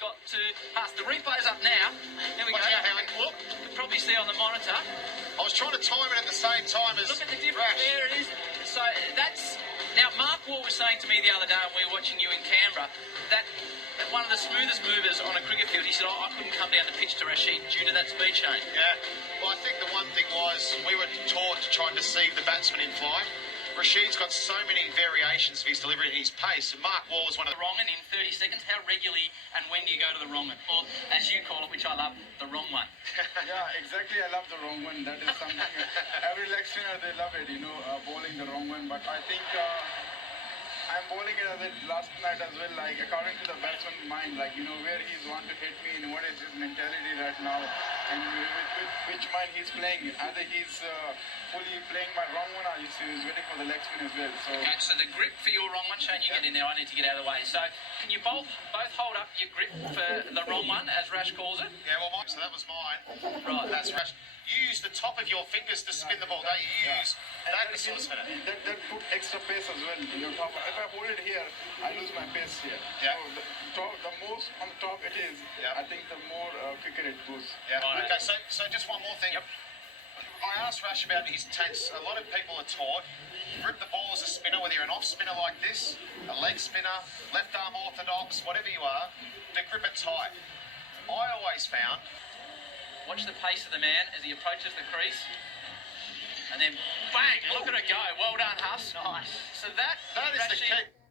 Got to pass. The replay's up now. Here we go. Watch out, Howard. Look. You can probably see on the monitor. I was trying to time it at the same time as Look at the difference. There it is. So that's... Now, Mark Wall was saying to me the other day when we were watching you in Canberra that one of the smoothest movers on a cricket field, he said, I couldn't come down the pitch to Rashid due to that speed change. Yeah. Well, I think the one thing was we were taught to try and deceive the batsman in flight. Rashid's got so many variations of his delivery and his pace, and Mark Wall was one of the wrong one in 30 seconds. How regularly and when do you go to the wrong one? Or, as you call it, which I love, the wrong one. Yeah, exactly. I love the wrong one. That is something every leg spinner, they love it, bowling the wrong one. But I think I'm bowling it as it last night as well, like according to the batsman's mind, like, where he's want to hit me and what is his mentality right now and with which mind he's playing. Either he's fully playing my wrong one or he's waiting for the leg spin as well. So, okay, so the grip for your wrong one, Shane, you get in there, I need to get out of the way. So can you both hold up your grip for the wrong one, as Rash calls it? Yeah, well, Mike, so that was mine. Right. That's Rash. You use the top of your fingers to spin the ball, don't you? You use that to sort of spin it. That put extra pace as well. If I hold it here, I lose my pace here. Yeah. So the most on the top it is, I think the more quicker it goes. Yeah. Right. Okay, so just one more thing. Yep. I asked Rash about his tense. A lot of people are taught, grip the ball as a spinner, whether you're an off spinner like this, a leg spinner, left arm orthodox, whatever you are, to grip it tight. I always found... Watch the pace of the man as he approaches the crease. And then, bang, look at it go. Well done, Huss. Nice. So that That is the Rashid, key.